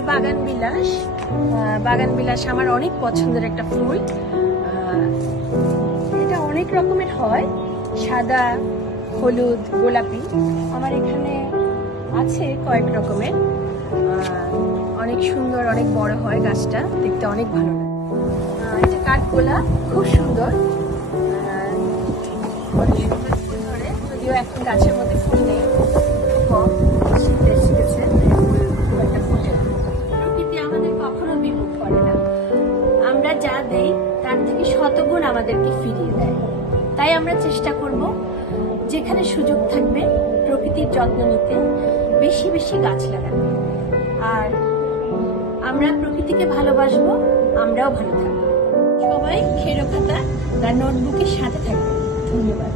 এটা বাগান বিলাস। বাগান বিলাস আমার অনেক পছন্দের একটা ফুল। এটা অনেক রকমের হয়, সাদা, হলুদ, গোলাপি। আমার এখানে আছে কয়েক রকমের। অনেক সুন্দর, অনেক বড় হয় গাছটা, দেখতে অনেক ভালো লাগে। এটা কাঠগোলাপ, খুব সুন্দর, অনেক সুন্দর ফুল ধরে, যদিও এখন গাছের মধ্যে ফুল নেই, কম, শীত এসে গেছে, ফুল খুব একটা ফোটে না। প্রকৃতি আমাদের কখনো বিমুখ করে না, আমরা যা দেই তার থেকে শতগুণ আমাদেরকে ফিরিয়ে দেয়। তাই আমরা চেষ্টা করব যেখানে সুযোগ থাকবে প্রকৃতির যত্ন নিতে, বেশি বেশি গাছ লাগাতে। আর আমরা প্রকৃতিকে ভালোবাসবো, আমরাও ভালো থাকবো। সবাই খেরো খাতা বা নোটবুকের সাথে থাকবে। ধন্যবাদ।